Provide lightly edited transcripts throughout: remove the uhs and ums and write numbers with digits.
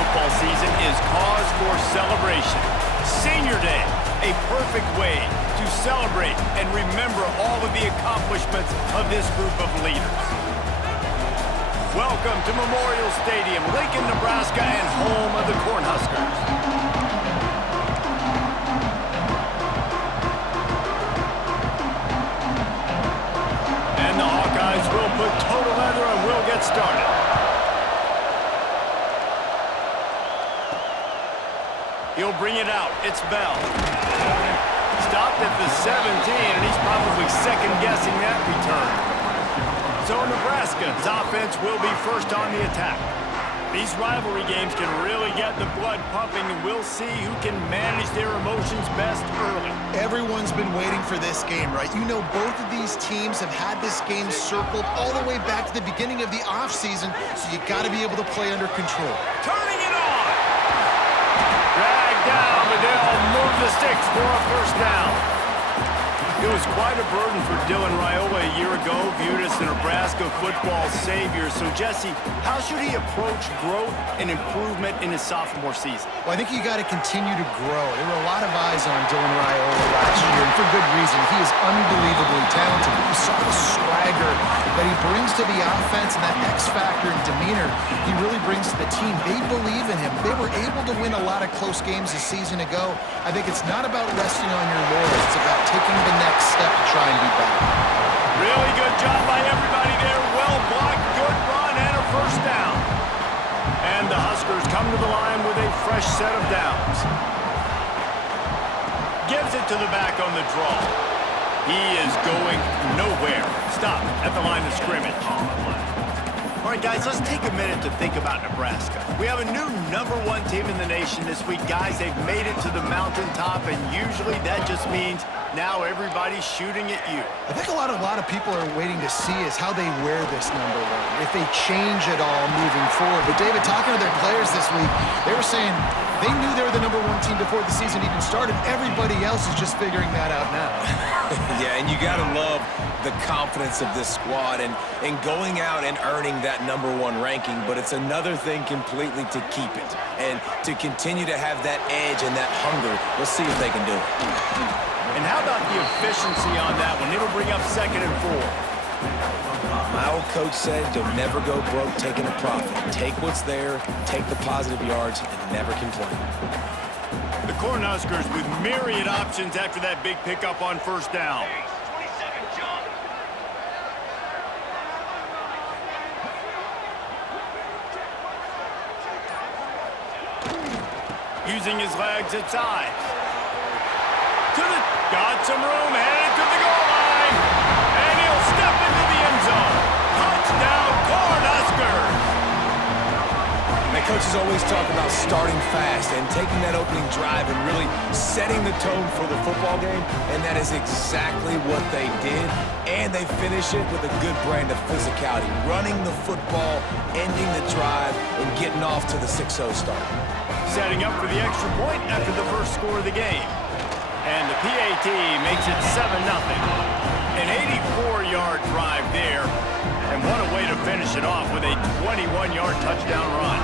football season is cause for celebration. Senior Day, a perfect way to celebrate and remember all of the accomplishments of this group of leaders. Welcome to Memorial Stadium, Lincoln, Nebraska, and home of the Cornhuskers. And the Hawkeyes will put total leather and will get started. He'll bring it out. It's Bell. Stopped at the 17, and he's probably second-guessing that return. So Nebraska's offense will be first on the attack. These rivalry games can really get the blood pumping, and we'll see who can manage their emotions best early. Everyone's been waiting for this game, right? You know, both of these teams have had this game circled all the way back to the beginning of the offseason, so you got to be able to play under control. Turning it on! Dragged down, but they'll move the sticks for a first down. It was quite a burden for Dylan Raiola a year ago, viewed as the Nebraska football savior. So, Jesse, how should he approach growth and improvement in his sophomore season? Well, I think you got to continue to grow. There were a lot of eyes on Dylan Raiola last year, and for good reason. He is unbelievably talented. But you saw the swagger that he brings to the offense and that X-factor and demeanor he really brings to the team. They believe in him. They were able to win a lot of close games a season ago. I think it's not about resting on your laurels. It's about taking the next step to try and be better. Really good job by everybody there. Well blocked, good run, and a first down. And the Huskers come to the line with a fresh set of downs. Gives it to the back on the draw. He is going nowhere. Stop at the line of scrimmage. All right, guys, let's take a minute to think about Nebraska. We have a new #1 team in the nation this week. Guys, they've made it to the mountaintop, and usually that just means now everybody's shooting at you. I think a lot of people are waiting to see is how they wear this #1, if they change it all moving forward. But, David, talking to their players this week, they were saying they knew they were the #1 team before the season even started. Everybody else is just figuring that out now. Yeah, and you got to love the confidence of this squad and going out and earning that #1 ranking, but it's another thing completely to keep it and to continue to have that edge and that hunger. Let's see if they can do it. And how about the efficiency on that one? It'll bring up 2nd and 4. My old coach said, you'll never go broke taking a profit. Take what's there, take the positive yards, and never complain. The Cornhuskers with myriad options after that big pickup on first down. Using his legs at sides. Got some room, headed to the goal line. And he'll step into the end zone. Touchdown, Cornhuskers! My coaches always talk about starting fast and taking that opening drive and really setting the tone for the football game, and that is exactly what they did. And they finish it with a good brand of physicality, running the football, ending the drive, and getting off to the 6-0 start. Setting up for the extra point after the first score of the game. And the PAT makes it 7-0. An 84-yard drive there. And what a way to finish it off with a 21-yard touchdown run.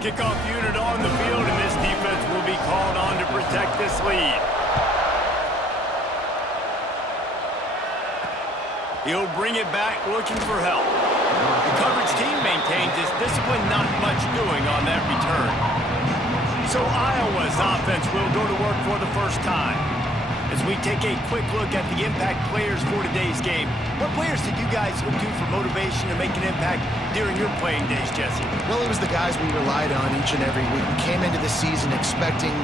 Kickoff unit on the field, and this defense will be called on to protect this lead. He'll bring it back looking for help. The coverage team maintains this discipline, not much doing on that return. So Iowa's offense will go to work for the first time. As we take a quick look at the impact players for today's game, what players did you guys look to for motivation to make an impact during your playing days, Jesse? Well, it was the guys we relied on each and every week. We came into the season expecting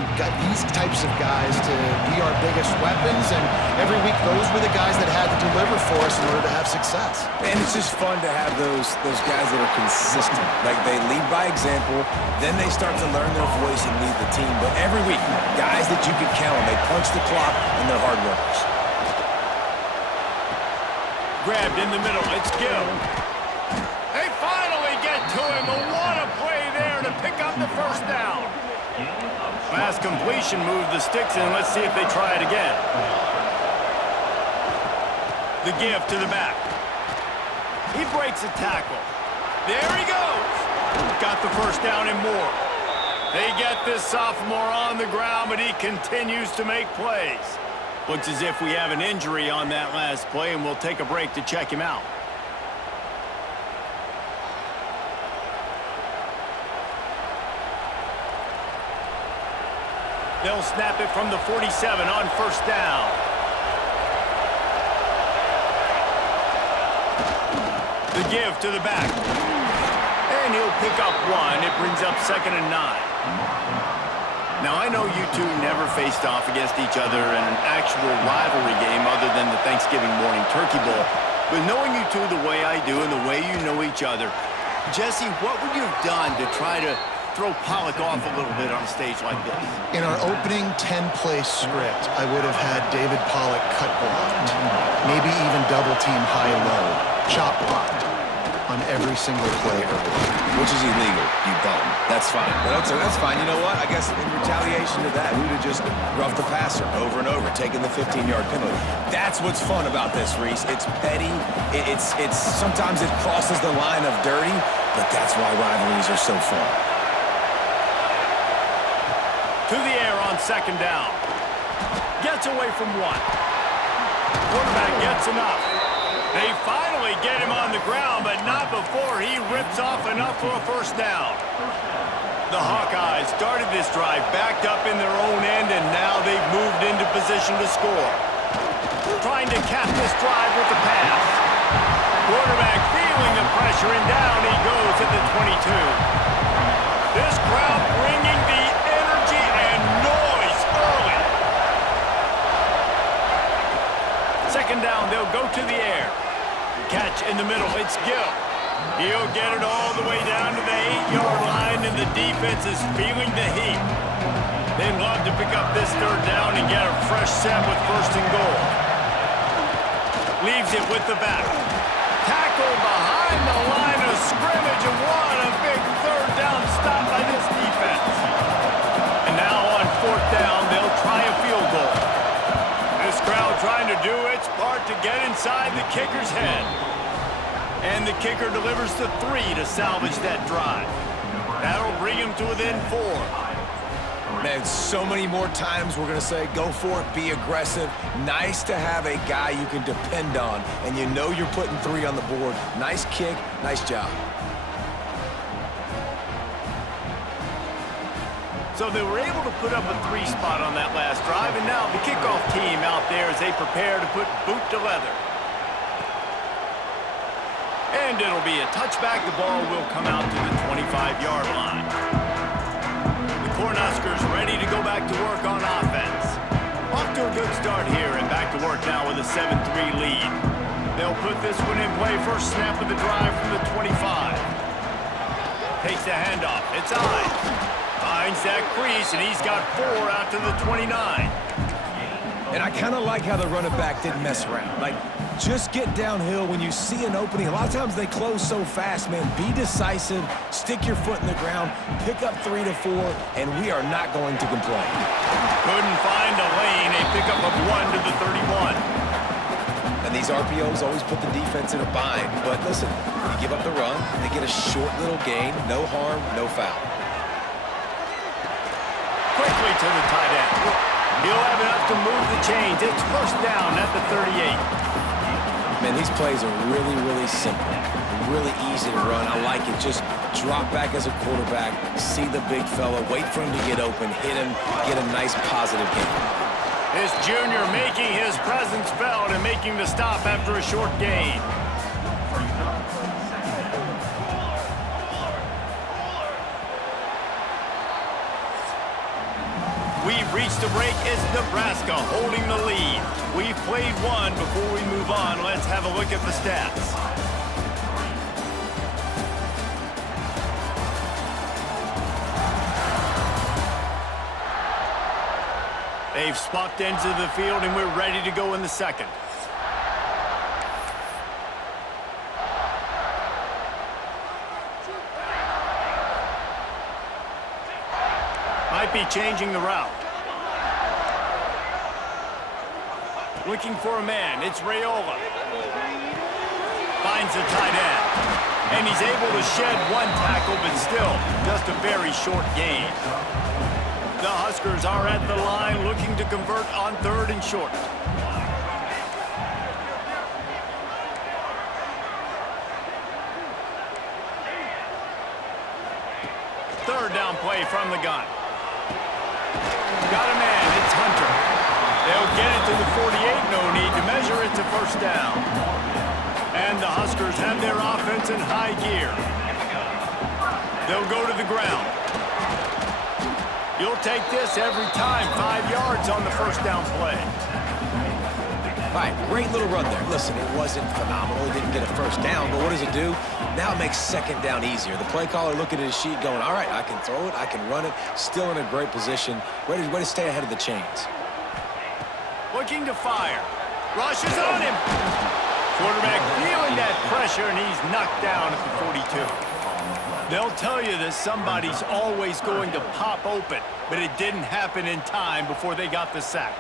these types of guys to be our biggest weapons, and every week those were the guys that had to deliver for us in order to have success. And it's just fun to have those guys that are consistent. Like, they lead by example, then they start to learn their voice and lead the team. But every week, guys that you can count on, they punch the clock, and they're hard workers. Grabbed in the middle, it's Gill. They finally get to him, and what a play there to pick up the first down. Last completion moved the sticks in. Let's see if they try it again. The give to the back. He breaks a tackle. There he goes. Got the first down and more. They get this sophomore on the ground, but he continues to make plays. Looks as if we have an injury on that last play, and we'll take a break to check him out. They'll snap it from the 47 on first down. The give to the back. And he'll pick up one. It brings up 2nd and 9. Now, I know you two never faced off against each other in an actual rivalry game other than the Thanksgiving morning turkey bowl. But knowing you two the way I do and the way you know each other, Jesse, what would you have done to try to throw Pollock off a little bit on a stage like this? In our opening 10-play script, I would have had David Pollock cut blocked, maybe even double-team high-low, chop blocked on every single play early. Which is illegal, you bum. That's fine. That's fine. You know what? I guess in retaliation to that, we would have just roughed the passer over and over, taking the 15-yard penalty. That's what's fun about this, Reese. It's petty. It's sometimes it crosses the line of dirty, but that's why rivalries are so fun. To the air on 2nd down. Gets away from one. Quarterback gets enough. They finally get him on the ground, but not before he rips off enough for a first down. The Hawkeyes started this drive backed up in their own end, and now they've moved into position to score. Trying to cap this drive with the pass. Quarterback feeling the pressure, and down he goes at the 22. This crowd bringing the energy and noise early. 2nd down, they'll go to the air. Catch in the middle, it's Gill. He'll get it all the way down to the 8-yard line, and the defense is feeling the heat. They'd love to pick up this 3rd down and get a fresh set with 1st and goal. Leaves it with the back. Tackle behind the line of scrimmage, and what a big 3rd down stop by this defense. And now on 4th down, they'll try a field goal. This crowd trying to do its part to get inside the kicker's head. And the kicker delivers the 3 to salvage that drive. That'll bring him to within 4. Man, so many more times we're going to say, go for it, be aggressive. Nice to have a guy you can depend on, and you know you're putting 3 on the board. Nice kick, nice job. So they were able to put up a 3 spot on that last drive, and now the kickoff team out there as they prepare to put boot to leather. And it'll be a touchback. The ball will come out to the 25-yard line. The Cornhuskers ready to go back to work on offense. Off to a good start here, and back to work now with a 7-3 lead. They'll put this one in play. First snap of the drive from the 25. Takes the handoff. It's Ives. Finds that crease, and he's got 4 out to the 29. And I kind of like how the running back didn't mess around. Like, just get downhill when you see an opening. A lot of times they close so fast, man. Be decisive, stick your foot in the ground, pick up 3 to 4, and we are not going to complain. Couldn't find a lane. A pickup of 1 to the 31. And these RPOs always put the defense in a bind. But listen, you give up the run, they get a short little gain, no harm, no foul. Quickly to the tight end. He'll have enough to move the chains. It's first down at the 38. Man, these plays are really, really simple. Really easy to run. I like it. Just drop back as a quarterback, see the big fella, wait for him to get open, hit him, get a nice positive gain. This junior making his presence felt and making the stop after a short gain. We've reached a break. It's Nebraska holding the lead. We've played one. Before we move on, let's have a look at the stats. They've swapped ends of the field, and we're ready to go in the second. Might might be changing the route. Looking for a man. It's Raiola. Finds a tight end. And he's able to shed one tackle, but still just a very short gain. The Huskers are at the line looking to convert on 3rd and short. Third down play from the gun. Got a man. It's Hunter. They'll get it to the 48. No need to measure it to first down. And the Huskers have their offense in high gear. They'll go to the ground. You'll take this every time. 5 yards on the first down play. All right, great little run there. Listen, it wasn't phenomenal. He didn't get a first down, but what does it do? Now it makes second down easier. The play caller looking at his sheet going, all right, I can throw it, I can run it. Still in a great position. Way to stay ahead of the chains. Looking to fire. Rushes on him. Quarterback feeling that pressure, and he's knocked down at the 42. They'll tell you that somebody's always going to pop open, but it didn't happen in time before they got the sack.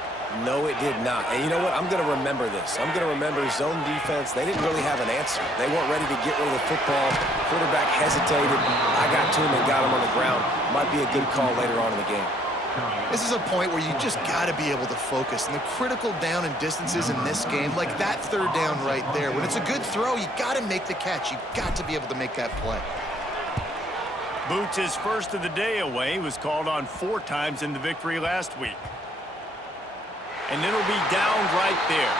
No, it did not. And you know what? I'm going to remember this. I'm going to remember zone defense. They didn't really have an answer. They weren't ready to get rid of the football. Quarterback hesitated. I got to him and got him on the ground. Might be a good call later on in the game. This is a point where you just got to be able to focus. And the critical down and distances in this game, like that 3rd down right there, when it's a good throw, you got to make the catch. You got to be able to make that play. Boots' first of the day away was called on 4 times in the victory last week. And it'll be down right there.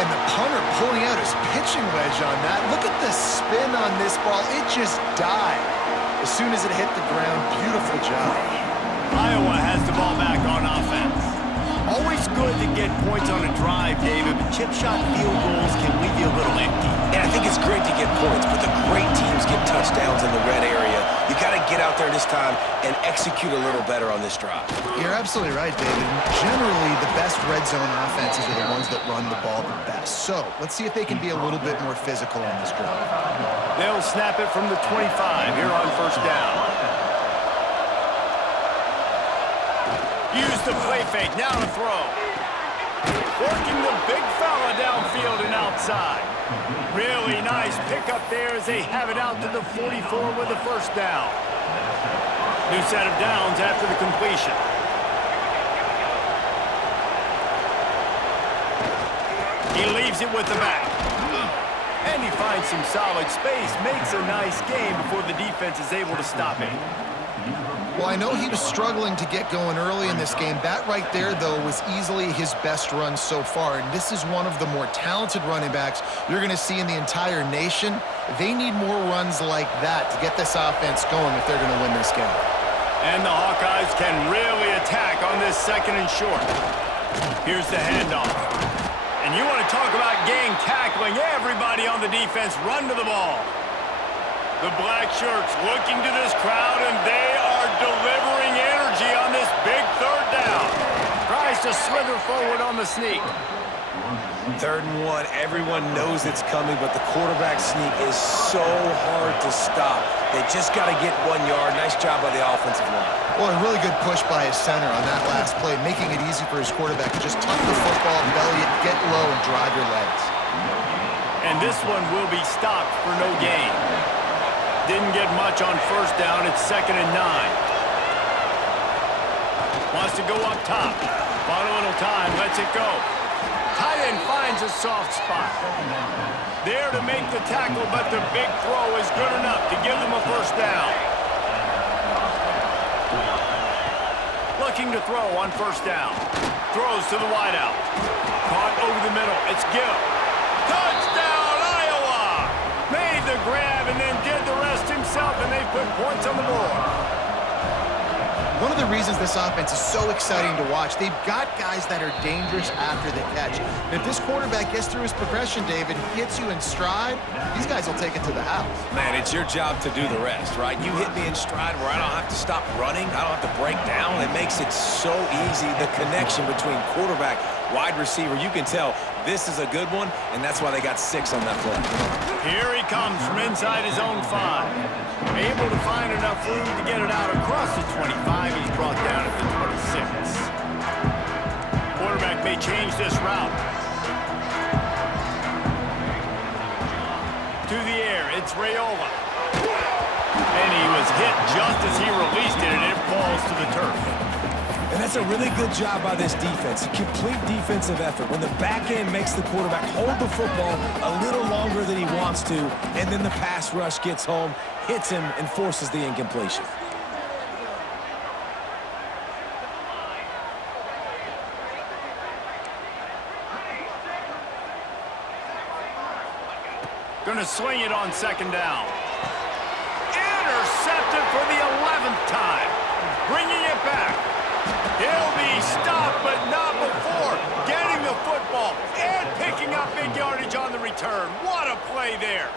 And the punter pulling out his pitching wedge on that. Look at the spin on this ball. It just died as soon as it hit the ground. Beautiful job. Iowa has the ball back on offense. Always good to get points on a drive, David, but chip shot field goals can leave you a little empty. And I think it's great to get points, but the great teams get touchdowns in the red area. You got to get out there this time and execute a little better on this drive. You're absolutely right, David. Generally, the best red zone offenses are the ones that run the ball the best. So let's see if they can be a little bit more physical on this drive. They'll snap it from the 25 here on first down. Use the play fake, now to throw. Working the big fella downfield and outside. Really nice pickup there as they have it out to the 44 with the first down. New set of downs after the completion. He leaves it with the back. And he finds some solid space, makes a nice game before the defense is able to stop him. Well, I know he was struggling to get going early in this game. That right there, though, was easily his best run so far. And this is one of the more talented running backs you're going to see in the entire nation. They need more runs like that to get this offense going if they're going to win this game. And the Hawkeyes can really attack on this 2nd and short. Here's the handoff. And you want to talk about gang tackling. Everybody on the defense run to the ball. The black shirts looking to this crowd, and they are delivering energy on this big 3rd down. Tries to slither forward on the sneak. 3rd and 1, everyone knows it's coming, but the quarterback sneak is so hard to stop. They just got to get 1 yard. Nice job by the offensive line. Well, a really good push by his center on that last play, making it easy for his quarterback to just tuck the football, belly it, get low, and drive your legs. And this one will be stopped for no gain. Didn't get much on first down. It's 2nd and 9. Wants to go up top. Bought a little time. Lets it go. Tight end finds a soft spot. There to make the tackle, but the big throw is good enough to give them a first down. Looking to throw on first down. Throws to the wideout. Caught over the middle. It's Gill. Touchdown, Iowa! Made the grab and then did the rest himself, and they put points on the board. One of the reasons this offense is so exciting to watch, they've got guys that are dangerous after the catch. And if this quarterback gets through his progression, David, hits you in stride, these guys will take it to the house. Man, it's your job to do the rest, right? You hit me in stride where I don't have to stop running. I don't have to break down. It makes it so easy. The connection between quarterback, wide receiver, you can tell this is a good one, and that's why they got 6 on that play. Here he comes from inside his own 5. Able to find enough room to get it out across the 25. He's brought down at change this route. To the air, it's Raiola. And he was hit just as he released it, and it falls to the turf. And that's a really good job by this defense. Complete defensive effort. When the back end makes the quarterback hold the football a little longer than he wants to, and then the pass rush gets home, hits him, and forces the incompletion. Gonna swing it on second down. Intercepted for the 11th time. Bringing it back. He'll be stopped, but not before getting the football and picking up big yardage on the return. What a play there.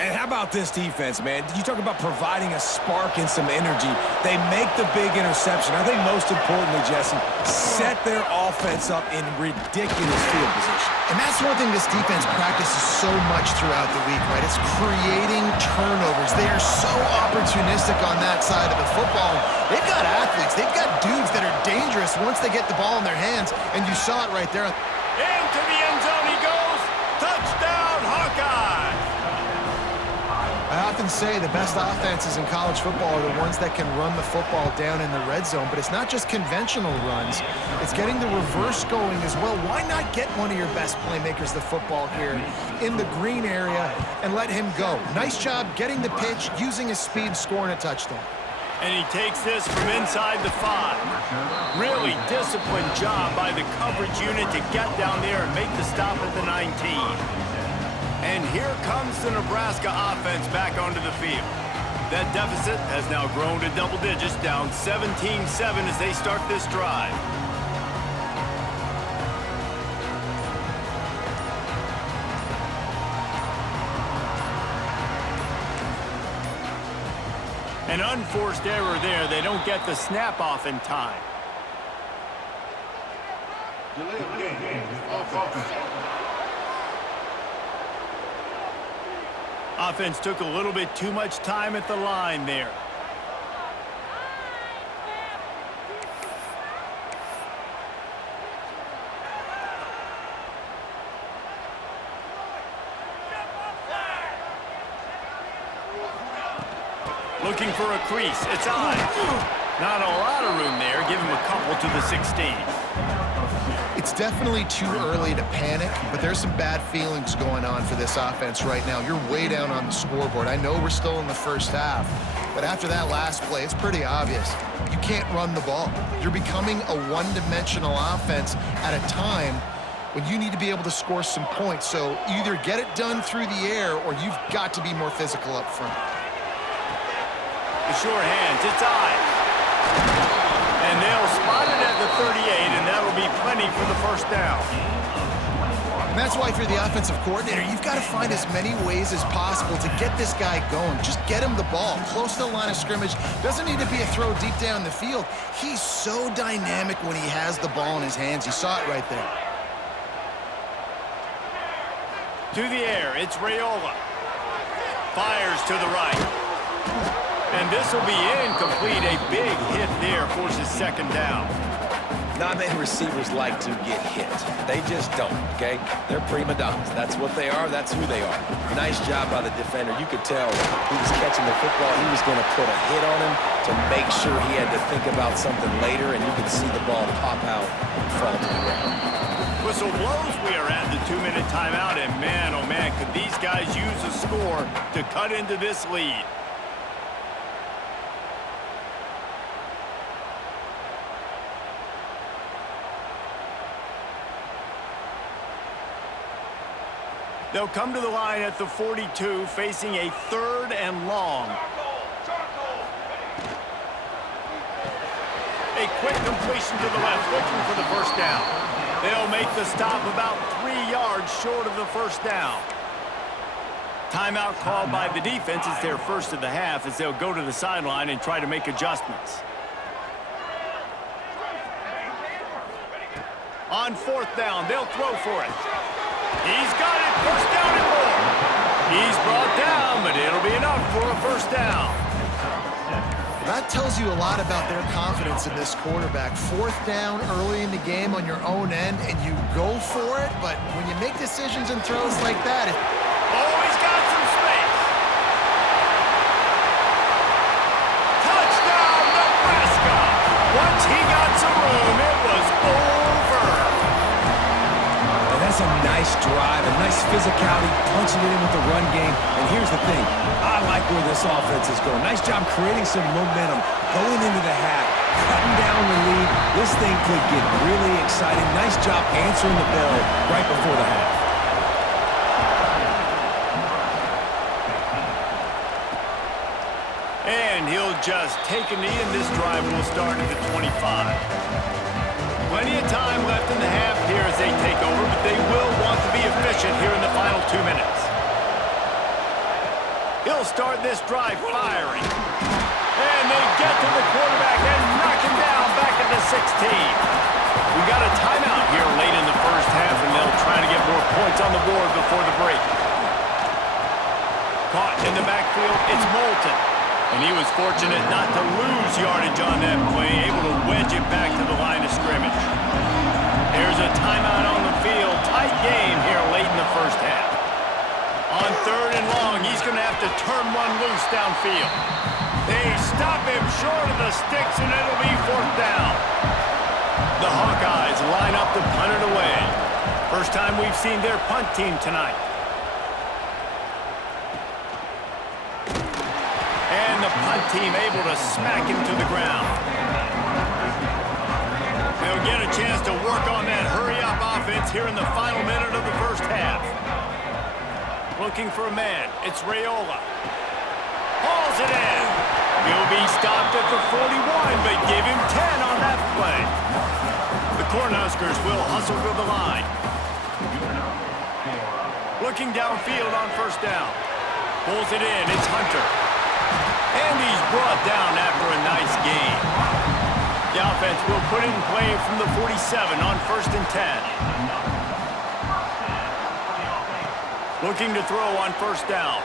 And how about this defense, man? You talk about providing a spark and some energy. They make the big interception. I think most importantly, Jesse, set their offense up in ridiculous field position. And that's one thing this defense practices so much throughout the week, right? It's creating turnovers. They are so opportunistic on that side of the football. They've got athletes. They've got dudes that are dangerous once they get the ball in their hands, and you saw it right there. Into the end zone he goes. Touchdown, Hawkeyes! I often say the best offenses in college football are the ones that can run the football down in the red zone, but it's not just conventional runs. It's getting the reverse going as well. Why not get one of your best playmakers the football here in the green area and let him go? Nice job getting the pitch, using his speed, scoring a touchdown. And he takes this from inside the 5. Really disciplined job by the coverage unit to get down there and make the stop at the 19. And here comes the Nebraska offense back onto the field. That deficit has now grown to double digits, down 17-7 as they start this drive. An unforced error there. They don't get the snap off in time. Offense took a little bit too much time at the line there. Looking for a crease. It's on. Not a lot of room there. Give him a couple to the 16. It's definitely too early to panic, but there's some bad feelings going on for this offense right now. You're way down on the scoreboard. I know we're still in the first half, but after that last play, it's pretty obvious. You can't run the ball. You're becoming a one-dimensional offense at a time when you need to be able to score some points. So either get it done through the air or you've got to be more physical up front. The short hands, it's Ives. And they'll spot it at the 38, and that'll be plenty for the first down. And that's why if you're the offensive coordinator, you've got to find as many ways as possible to get this guy going. Just get him the ball close to the line of scrimmage. Doesn't need to be a throw deep down the field. He's so dynamic when he has the ball in his hands. You saw it right there. To the air, it's Raiola. Fires to the right. And this will be incomplete. A big hit there forces second down. Non-man receivers like to get hit. They just don't, okay? They're prima donnas. That's what they are. That's who they are. Nice job by the defender. You could tell he was catching the football. He was going to put a hit on him to make sure he had to think about something later, and you could see the ball pop out and fall to the ground. Whistle blows. We are at the 2-minute timeout, and man, oh man, could these guys use a score to cut into this lead. They'll come to the line at the 42, facing a 3rd and long. A quick completion to the left, looking for the first down. They'll make the stop about 3 yards short of the first down. Timeout called by the defense. It's their first of the half as they'll go to the sideline and try to make adjustments. On 4th down, they'll throw for it. He's got it, first down and more. He's brought down, but it'll be enough for a first down. That tells you a lot about their confidence in this quarterback. Fourth down early in the game on your own end, and you go for it, but when you make decisions and throws like that... He's got some space. Touchdown, Nebraska. Once he got some room, it was over. And that's a nice drive, a nice physicality, punching it in with the run game. And here's the thing, I like where this offense is going. Nice job creating some momentum, going into the half, cutting down the lead. This thing could get really exciting. Nice job answering the bell right before the half. And he'll just take a knee, and this drive will start at the 25. Plenty of time left in the half here as they take over, but they will want to be efficient here in the final 2 minutes. He'll start this drive firing. And they get to the quarterback and knock him down back at the 16. We got a timeout here late in the first half, and they'll try to get more points on the board before the break. Caught in the backfield, it's Moulton. And he was fortunate not to lose yardage on that play, able to wedge it back to the line of scrimmage. There's a timeout on the field. Tight game here late in the first half. On 3rd and long, he's going to have to turn one loose downfield. They stop him short of the sticks, and it'll be 4th down. The Hawkeyes line up to punt it away. First time we've seen their punt team tonight. And the punt team able to smack him to the ground. They'll get a chance to work on that hurry-up offense here in the final minute of the first half. Looking for a man. It's Raiola. Hauls it in. He'll be stopped at the 41, but give him 10 on that play. The Cornhuskers will hustle to the line. Looking downfield on 1st down. Pulls it in. It's Hunter. And he's brought down after a nice gain. The offense will put it in play from the 47 on 1st and 10. Looking to throw on 1st down.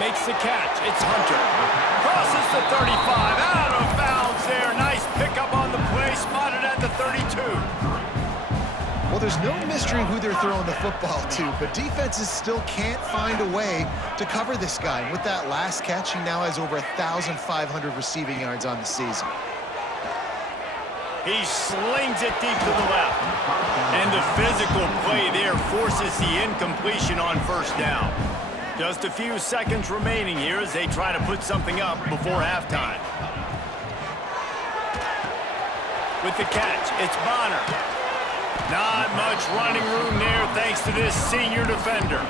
Makes the catch. It's Hunter. Crosses the 35. Out of bounds there. Nice pickup on the play. Spotted at the 32. Well, there's no mystery who they're throwing the football to, but defenses still can't find a way to cover this guy. And with that last catch, he now has over 1,500 receiving yards on the season. He slings it deep to the left. And the physical play there forces the incompletion on 1st down. Just a few seconds remaining here as they try to put something up before halftime. With the catch, it's Bonner. Not much running room there thanks to this senior defender.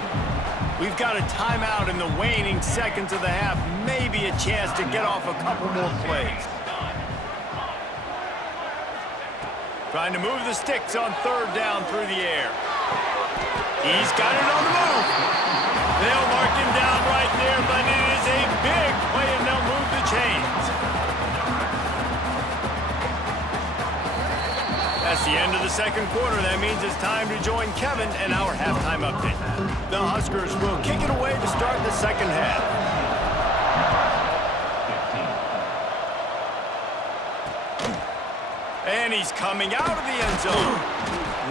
We've got a timeout in the waning seconds of the half. Maybe a chance to get off a couple more plays. Trying to move the sticks on 3rd down through the air. He's got it on the move. They'll mark him down right there, but it is a big play, and they'll move the chains. That's the end of the 2nd quarter. That means it's time to join Kevin and our halftime update. The Huskers will kick it away to start the 2nd half. And he's coming out of the end zone.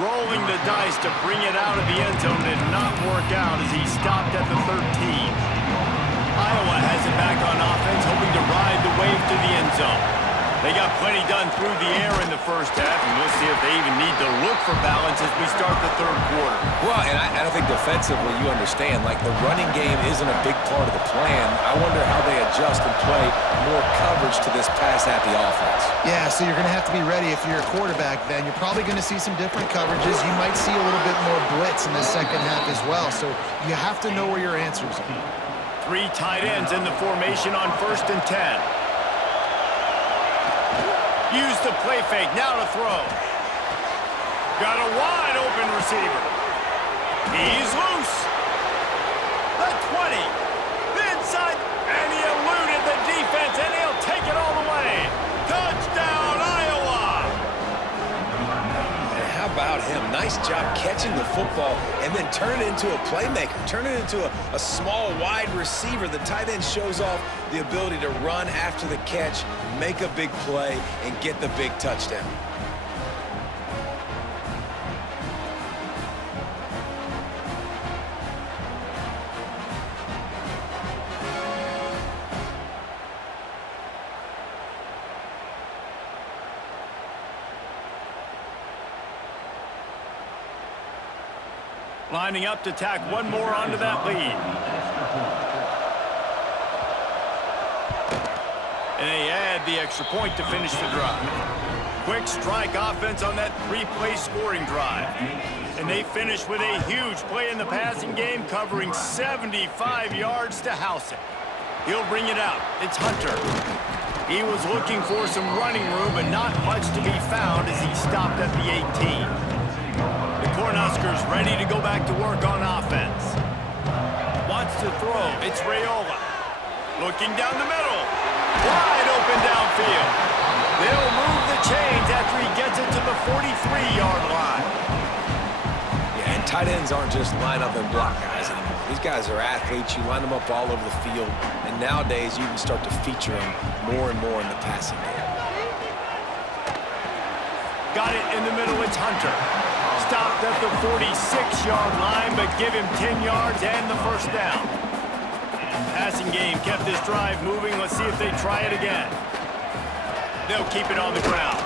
Rolling the dice to bring it out of the end zone did not work out as he stopped at the 13. Iowa has it back on offense, hoping to ride the wave to the end zone. They got plenty done through the air in the first half, and we'll see if they even need to look for balance as we start the 3rd quarter. Well, and I think defensively you understand, like the running game isn't a big part of the plan. I wonder how they adjust and play more coverage to this pass-happy offense. Yeah, so you're going to have to be ready if you're a quarterback then. You're probably going to see some different coverages. You might see a little bit more blitz in the 2nd half as well, so you have to know where your answers are. 3 tight ends in the formation on 1st and 10. Use the play fake, now to throw. Got a wide open receiver. He's loose. The 20. Inside, and he eluded the defense, and he'll take it all the way. Touchdown, Iowa! And how about him? Nice nice job catching the football and then turn it into a playmaker, turn it into a small wide receiver. The tight end shows off the ability to run after the catch, make a big play, and get the big touchdown. Lining up to tack one more onto that lead. And they add the extra point to finish the drive. Quick strike offense on that three-play scoring drive. And they finish with a huge play in the passing game, covering 75 yards to house it. He'll bring it out. It's Hunter. He was looking for some running room, but not much to be found as he stopped at the 18. Cornhuskers ready to go back to work on offense. Wants to throw. It's Raiola. Looking down the middle. Wide open downfield. They'll move the chains after he gets it to the 43-yard line. Yeah, and tight ends aren't just line up and block guys anymore. These guys are athletes. You line them up all over the field. And nowadays, you can start to feature them more and more in the passing game. Got it in the middle. It's Hunter. Stopped at the 46-yard line, but give him 10 yards and the first down. Passing game kept this drive moving. Let's see if they try it again. They'll keep it on the ground.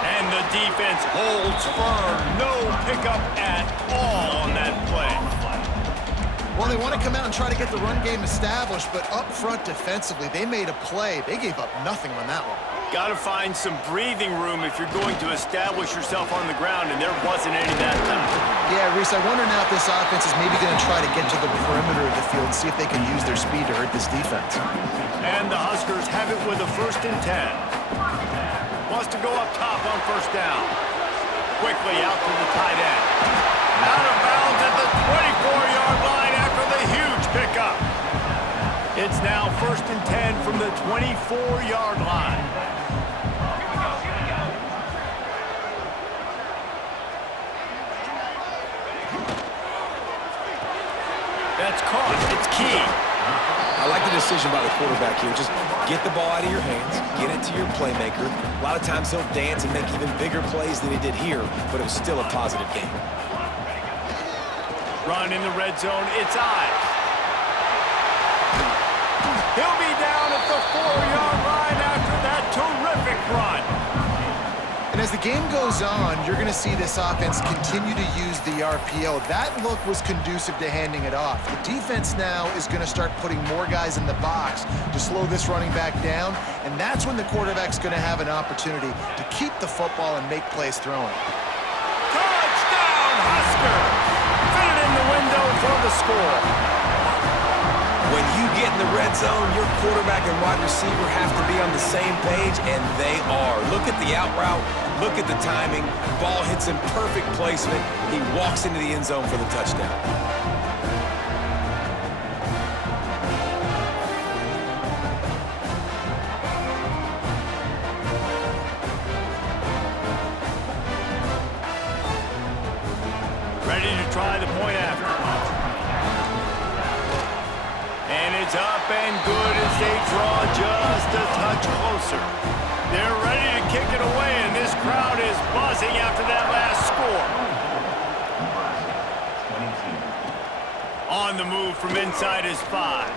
And the defense holds firm. No pickup at all on that play. Well, they want to come out and try to get the run game established, but up front defensively, they made a play. They gave up nothing on that one. Got to find some breathing room if you're going to establish yourself on the ground, and there wasn't any that time. Yeah, Reese, I wonder now if this offense is maybe going to try to get to the perimeter of the field and see if they can use their speed to hurt this defense. And the Huskers have it with a 1st and 10. Wants to go up top on first down. Quickly out to the tight end. Out of bounds at the 24-yard line after the huge pickup. It's now 1st and 10 from the 24-yard line. That's caught. It's key. I like the decision by the quarterback here. Just get the ball out of your hands, get it to your playmaker. A lot of times he'll dance and make even bigger plays than he did here, but it was still a positive game. Run in the red zone. It's Ives. He'll be down at the 4-yard line after that terrific run. And as the game goes on, you're going to see this offense continue to use the RPO. That look was conducive to handing it off. The defense now is going to start putting more guys in the box to slow this running back down, and that's when the quarterback's going to have an opportunity to keep the football and make plays throwing. Touchdown, Huskers! Fit it in the window for the score. When you get in the red zone, your quarterback and wide receiver have to be on the same page, and they are. Look at the out route. Look at the timing. Ball hits in perfect placement. He walks into the end zone for the touchdown. Ready to try the point after. And it's up and good as they draw just a touch closer. They're ready to kick it away, and this crowd is buzzing after that last score. On the move from inside his 5.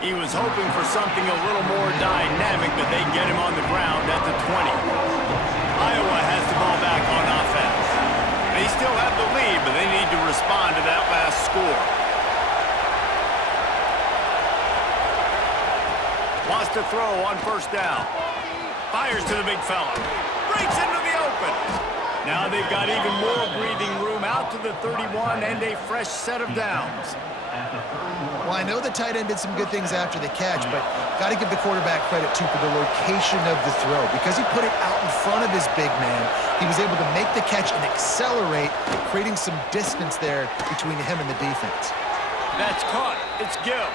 He was hoping for something a little more dynamic, but they get him on the ground at the 20. Iowa has the ball back on offense. They still have the lead, but they need to respond to that last score. Wants to throw on first down. Fires to the big fella. Breaks into the open. Now they've got even more breathing room out to the 31 and a fresh set of downs. Well, I know the tight end did some good things after the catch, but got to give the quarterback credit, too, for the location of the throw. Because he put it out in front of his big man, he was able to make the catch and accelerate, creating some distance there between him and the defense. That's caught. It's Gill.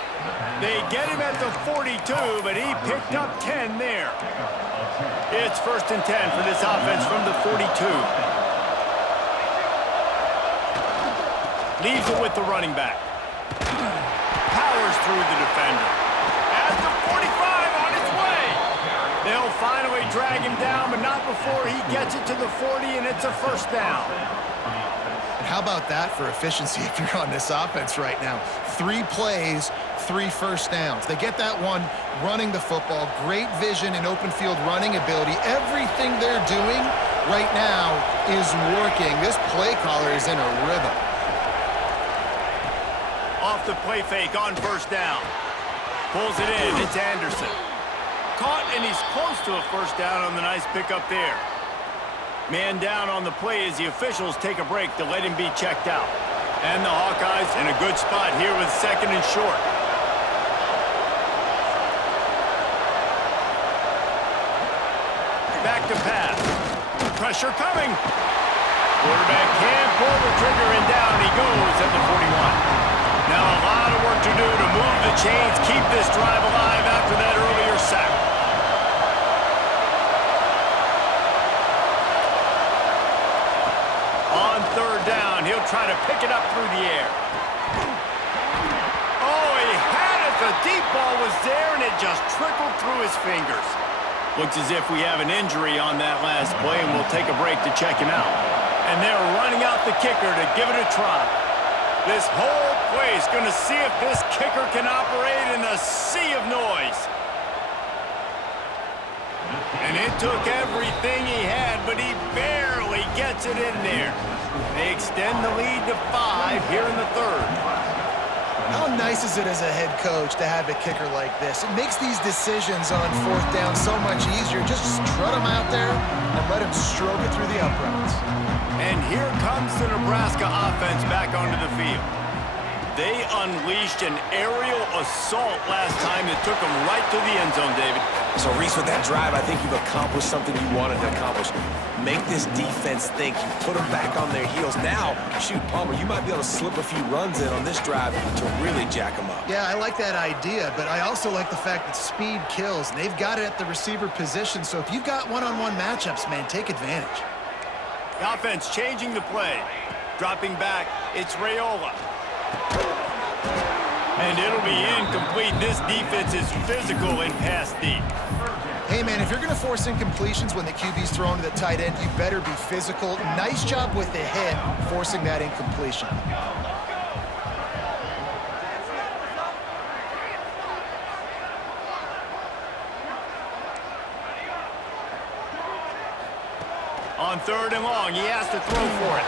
They get him at the 42, but he picked up 10 there. It's 1st and 10 for this offense from the 42. Leaves it with the running back. Powers through the defender. At the 45 on its way. They'll finally drag him down, but not before he gets it to the 40, and it's a first down. And how about that for efficiency if you're on this offense right now? 3 plays, 3 first downs. They get that one running the football, great vision and open field running ability. Everything they're doing right now is working. This play caller is in a rhythm. Off the play fake on first down. Pulls it in. It's Anderson. Caught, and he's close to a first down on the nice pickup there. Man down on the play as the officials take a break to let him be checked out. And the Hawkeyes in a good spot here with 2nd and short. Back to pass. Pressure coming. Quarterback can't pull the trigger, and down he goes at the 41. Now a lot of work to do to move the chains, keep this drive alive after that earlier sack. On 3rd down, he'll try to pick it up through the air. Oh, he had it. The deep ball was there, and it just trickled through his fingers. Looks as if we have an injury on that last play, and we'll take a break to check him out. And they're running out the kicker to give it a try. This whole play is going to see if this kicker can operate in the sea of noise. And it took everything he had, but he barely gets it in there. They extend the lead to 5 here in the 3rd. How nice is it as a head coach to have a kicker like this? It makes these decisions on 4th down so much easier. Just strut him out there and let him stroke it through the uprights. And here comes the Nebraska offense back onto the field. They unleashed an aerial assault last time that took them right to the end zone, David. So, Reese, with that drive, I think you've accomplished something you wanted to accomplish. Make this defense think. You put them back on their heels. Now, shoot, Palmer, you might be able to slip a few runs in on this drive to really jack them up. Yeah, I like that idea, but I also like the fact that speed kills. And they've got it at the receiver position, so if you've got one-on-one matchups, man, take advantage. The offense changing the play. Dropping back, it's Raiola. And it'll be incomplete. This defense is physical in pass deep. Hey, man, if you're going to force incompletions when the QB's thrown to the tight end, you better be physical. Nice job with the hit, forcing that incompletion. On 3rd and long, he has to throw for it.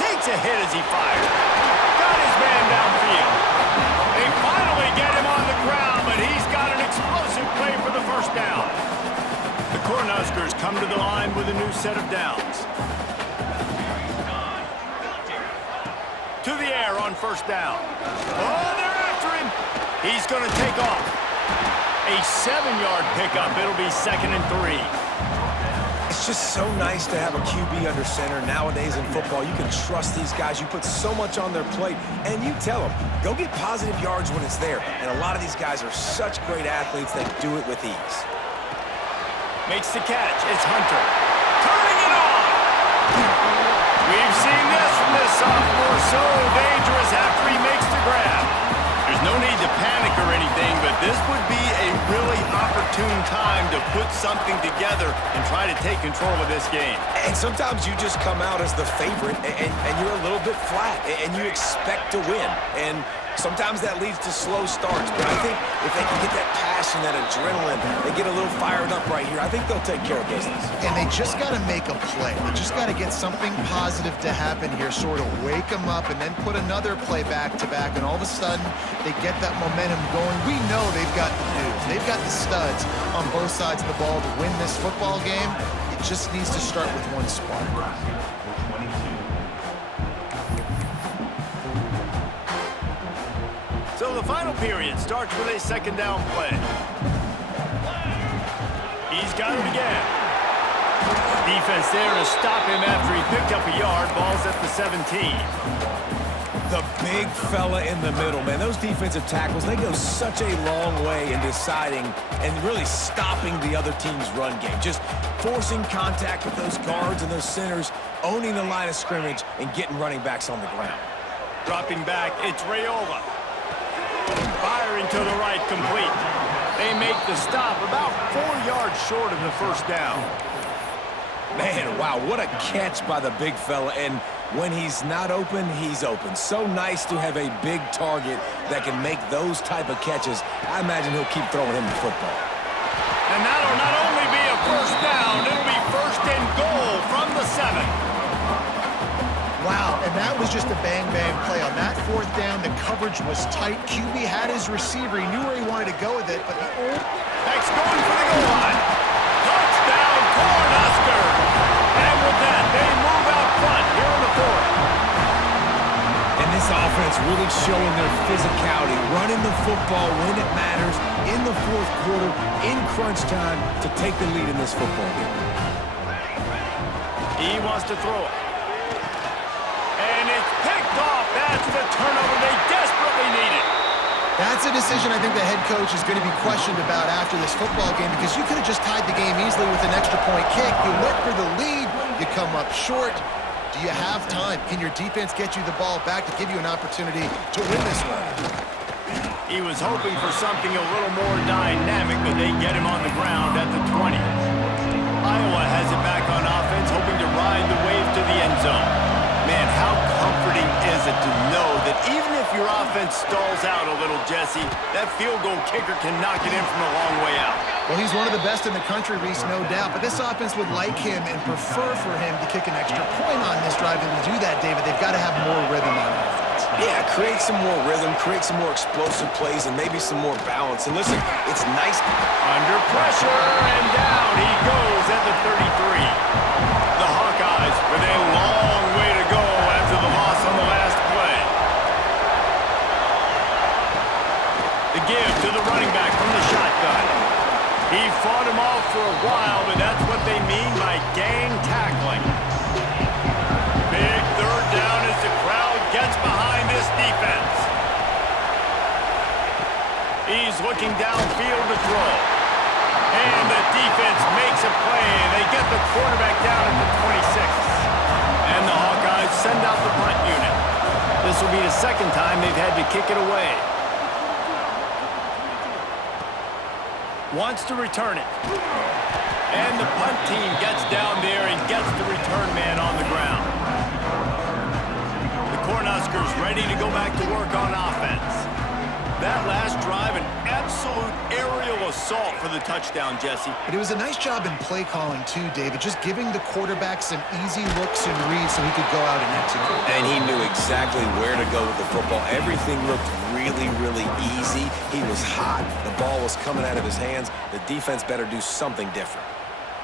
Takes a hit as he fires. Got his man downfield. They finally get him on the ground, but he's got an explosive play for the first down. The Cornhuskers come to the line with a new set of downs. To the air on first down. Oh, they're after him. He's going to take off. A 7-yard pickup. It'll be 2nd and 3. It's just so nice to have a QB under center. Nowadays in football, you can trust these guys. You put so much on their plate, and you tell them, go get positive yards when it's there. And a lot of these guys are such great athletes, they do it with ease. Makes the catch. It's Hunter. Turning it on. We've seen this from this sophomore. So dangerous after he makes the grab. There's no need to panic or anything, but this would be a really opportune time to put something together and try to take control of this game. And sometimes you just come out as the favorite, and you're a little bit flat, and you expect to win. And sometimes that leads to slow starts, but I think if they can get that passion, that adrenaline, they get a little fired up right here, I think they'll take care of business. And they just got to make a play. They just got to get something positive to happen here, sort of wake them up, and then put another play back-to-back, and all of a sudden, they get that momentum going. We know they've got the dudes. They've got the studs on both sides of the ball to win this football game. It just needs to start with one spark. So the final period starts with a 2nd down play. He's got it again. Defense there to stop him after he picked up a yard. Ball's at the 17. The big fella in the middle, man. Those defensive tackles, they go such a long way in deciding and really stopping the other team's run game. Just forcing contact with those guards and those centers, owning the line of scrimmage, and getting running backs on the ground. Dropping back, it's Raiola. Firing to the right, complete. They make the stop about 4 yards short of the first down. Man, wow, what a catch by the big fella. And when he's not open, he's open. So nice to have a big target that can make those type of catches. I imagine he'll keep throwing him the football. And that'll not only be a first down, it'll be first and goal from the 7. Wow, and that was just a bang-bang play. On that fourth down, the coverage was tight. QB had his receiver. He knew where he wanted to go with it, but the X going for the goal line. Touchdown, Cornhuskers! And with that, they move out front here in the 4th. And this offense really showing their physicality, running the football when it matters, in the 4th quarter, in crunch time, to take the lead in this football game. He wants to throw it. And it's picked off. That's the turnover they desperately needed. That's a decision I think the head coach is going to be questioned about after this football game, because you could have just tied the game easily with an extra point kick. You went for the lead. You come up short. Do you have time? Can your defense get you the ball back to give you an opportunity to win this one? He was hoping for something a little more dynamic, but they get him on the ground at the 20. Iowa has it back on offense, hoping to ride the wave to the end zone. Man, how comforting is it to know that even if your offense stalls out a little, Jesse, that field goal kicker can knock it in from a long way out. Well, he's one of the best in the country, Reese, no doubt. But this offense would like him and prefer for him to kick an extra point on this drive. And to do that, David, they've got to have more rhythm on offense. Yeah, create some more rhythm, create some more explosive plays, and maybe some more balance. And listen, it's nice. Under pressure, and down he goes at the 33. The Hawkeyes with a long way to go after the loss on the last play. The give to the running back from the shotgun. He fought him off for a while, but that's what they mean by gang tackling. Big third down as the crowd gets behind this defense. He's looking downfield to throw. And the defense makes a play, and they get the quarterback down at the 26. And the Hawkeyes send out the punt unit. This will be the second time they've had to kick it away. Wants to return it. And the punt team gets down there and gets the return man on the ground. The Cornhuskers ready to go back to work on offense. That last drive, an absolute aerial assault for the touchdown, Jesse. But it was a nice job in play calling, too, David, just giving the quarterback some easy looks and reads so he could go out and execute. And he knew exactly where to go with the football. Everything looked really, really easy. He was hot. The ball was coming out of his hands. The defense better do something different.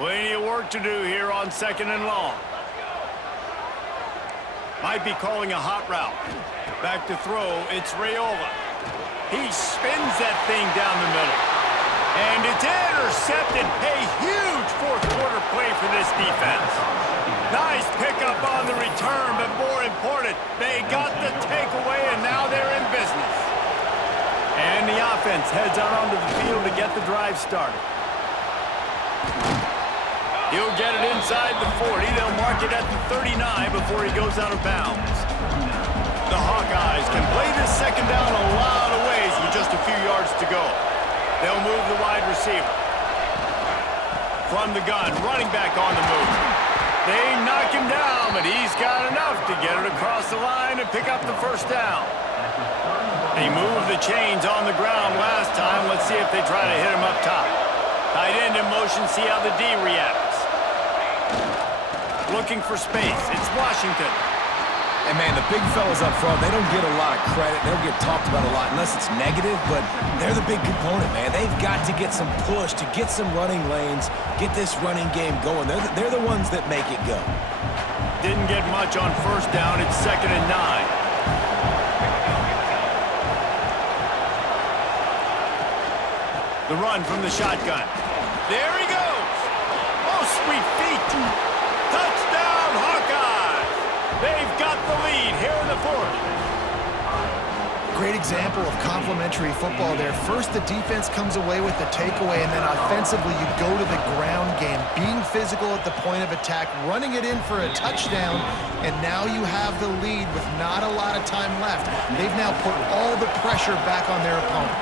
Plenty of work to do here on 2nd and long. Might be calling a hot route. Back to throw, it's Raiola. He spins that thing down the middle. And it's intercepted. A huge 4th quarter play for this defense. Nice pickup on the return, but more important, they got the takeaway, and now they're in business. And the offense heads out onto the field to get the drive started. He'll get it inside the 40. They'll mark it at the 39 before he goes out of bounds. The Hawkeyes can play this second down a lot of ways with just a few yards to go. They'll move the wide receiver. From the gun, running back on the move. They knock him down, but he's got enough to get it across the line and pick up the first down. They moved the chains on the ground last time. Let's see if they try to hit him up top. Tight end in motion, see how the D reacts. Looking for space. It's Washington. And, man, the big fellas up front, they don't get a lot of credit. They don't get talked about a lot unless it's negative, but they're the big component, man. They've got to get some push, to get some running lanes, get this running game going. They're the ones that make it go. Didn't get much on first down. It's 2nd and 9. The run from the shotgun. There he goes. Oh, sweet feet. Touchdown, Hawkeyes. They've got the lead here in the 4th. Great example of complementary football there. First, the defense comes away with the takeaway, and then offensively, you go to the ground game, being physical at the point of attack, running it in for a touchdown, and now you have the lead with not a lot of time left. They've now put all the pressure back on their opponent.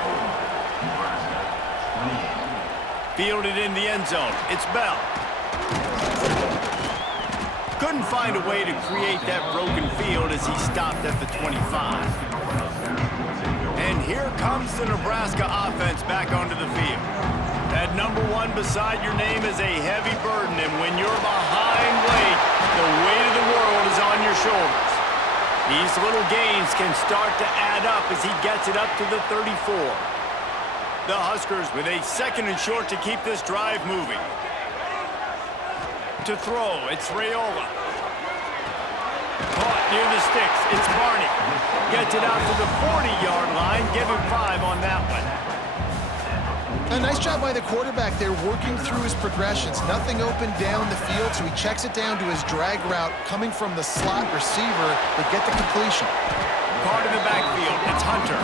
Fielded in the end zone. It's Bell. Couldn't find a way to create that broken field as he stopped at the 25. And here comes the Nebraska offense back onto the field. That number 1 beside your name is a heavy burden, and when you're behind late, the weight of the world is on your shoulders. These little gains can start to add up as he gets it up to the 34. The Huskers with a 2nd and short to keep this drive moving. To throw, it's Raiola. Caught near the sticks, it's Barney. Gets it out to the 40-yard line. Give him 5 on that one. A nice job by the quarterback there, working through his progressions. Nothing open down the field, so he checks it down to his drag route coming from the slot receiver to get the completion. Caught in the backfield, it's Hunter.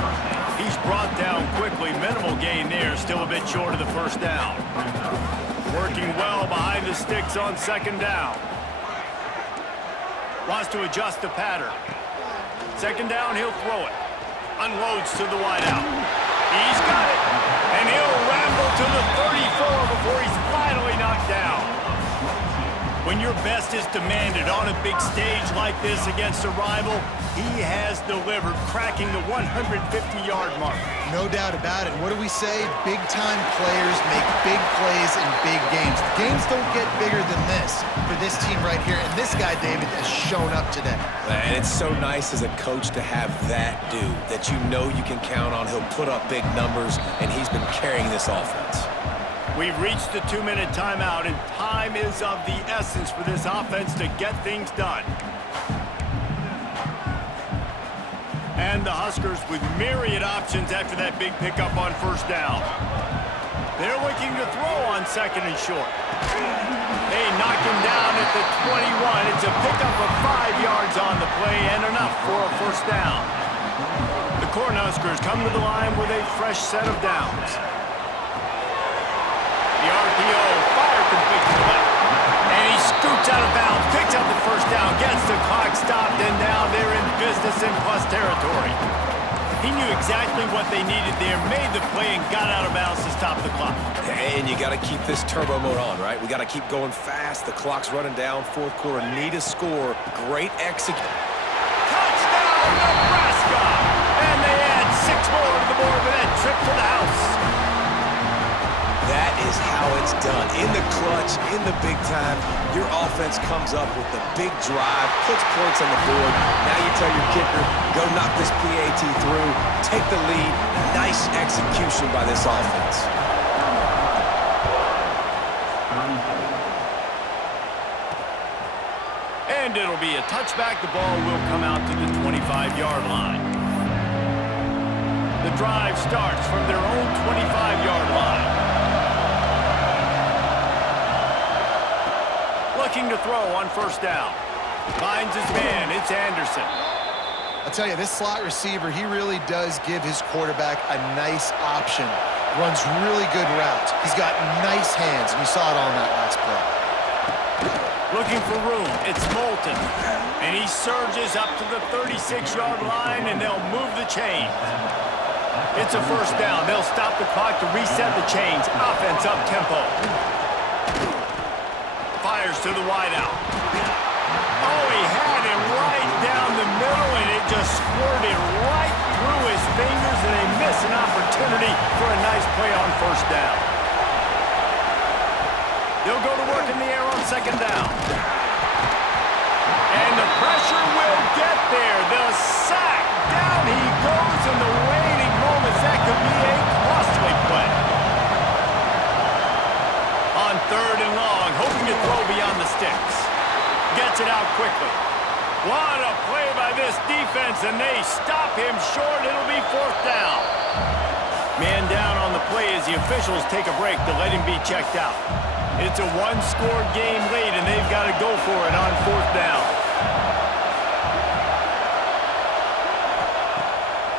He's brought down quickly. Minimal gain there, still a bit short of the first down. Working well behind the sticks on 2nd down. Wants to adjust the pattern. 2nd down, he'll throw it. Unloads to the wideout. He's got it. And he'll ramble to the 34 before he's finally knocked down. When your best is demanded on a big stage like this against a rival, he has delivered, cracking the 150-yard mark. No doubt about it. What do we say? Big-time players make big plays in big games. The games don't get bigger than this for this team right here, and this guy, David, has shown up today. And it's so nice as a coach to have that dude that you know you can count on. He'll put up big numbers, and he's been carrying this offense. We've reached the 2-minute timeout, and time is of the essence for this offense to get things done. And the Huskers with myriad options after that big pickup on 1st down. They're looking to throw on 2nd and short. They knock him down at the 21. It's a pickup of 5 yards on the play and enough for a 1st down. The Cornhuskers come to the line with a fresh set of downs. The RPO, fire complete to the left. And he scoots out of bounds, picks up the 1st down, gets the clock stopped, and now they're in business in plus territory. He knew exactly what they needed there, made the play, and got out of bounds to stop the clock. And you got to keep this turbo mode on, right? We got to keep going fast. The clock's running down. 4th quarter, need a score. Great execution. Touchdown, Nebraska! And they add 6 more to the board with that trip to the house. That is how it's done. In the clutch, in the big time, your offense comes up with the big drive, puts points on the board. Now you tell your kicker, go knock this PAT through, take the lead. Nice execution by this offense. And it'll be a touchback. The ball will come out to the 25-yard line. The drive starts from their own 25-yard line. Looking to throw on 1st down. Finds his man. It's Anderson. I'll tell you, this slot receiver, he really does give his quarterback a nice option. Runs really good routes. He's got nice hands, and you saw it on that last play. Looking for room. It's Moulton. And he surges up to the 36-yard line, and they'll move the chains. It's a 1st down. They'll stop the clock to reset the chains. Offense up tempo. Fires to the wideout. Oh, he had him right down the middle, and it just squirted right through his fingers, and they miss an opportunity for a nice play on 1st down. They'll go to work in the air on 2nd down. And the pressure will get there. The sack. Down he goes in the waiting moments. That could be a costly play. On 3rd and long, hoping to throw beyond the sticks. Gets it out quickly. What a play by this defense, and they stop him short. It'll be 4th down. Man down on the play as the officials take a break to let him be checked out. It's a 1-score game late, and they've got to go for it on 4th down.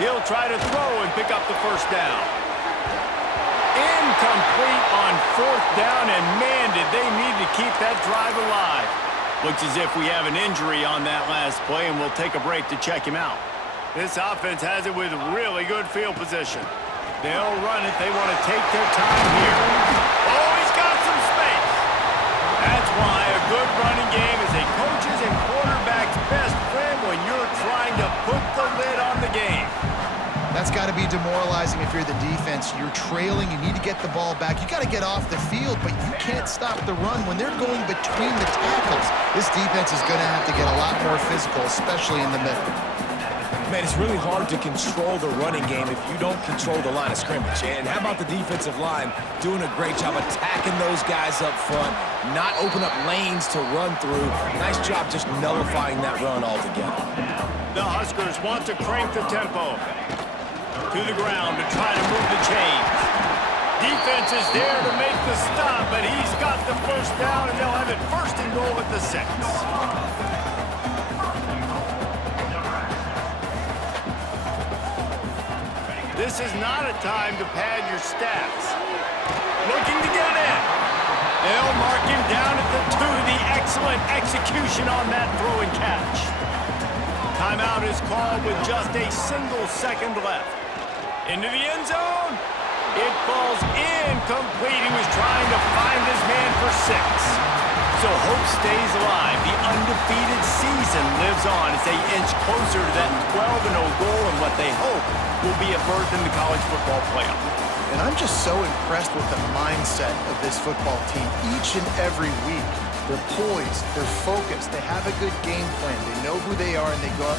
He'll try to throw and pick up the first down. Incomplete on fourth down, and man, did they need to keep that drive alive. Looks as if we have an injury on that last play, and we'll take a break to check him out. This offense has it with really good field position. They'll run it. They want to take their time here. Oh, he's got some space. That's why a good running game is a coach's and quarterback's best friend when you're trying to put the lid on the game. That's got to be demoralizing if you're the defense. You're trailing. You need to get the ball back. You got to get off the field, but you can't stop the run when they're going between the tackles. This defense is going to have to get a lot more physical, especially in the middle. Man, it's really hard to control the running game if you don't control the line of scrimmage. And how about the defensive line doing a great job attacking those guys up front, not open up lanes to run through. Nice job just nullifying that run altogether. The Huskers want to crank the tempo to the ground to try to move the chains. Defense is there to make the stop, but he's got the first down, and they'll have it first and goal at the 6. This is not a time to pad your stats. Looking to get in. They'll mark him down at the 2. The excellent execution on that throw and catch. Timeout is called with just a single second left. Into the end zone. It falls incomplete. He was trying to find his man for 6. So hope stays alive. The undefeated season lives on as they inch closer to that 12-0 goal and what they hope will be a berth in the college football playoff. And I'm just so impressed with the mindset of this football team each and every week. They're poised, they're focused, they have a good game plan, they know who they are, and they go out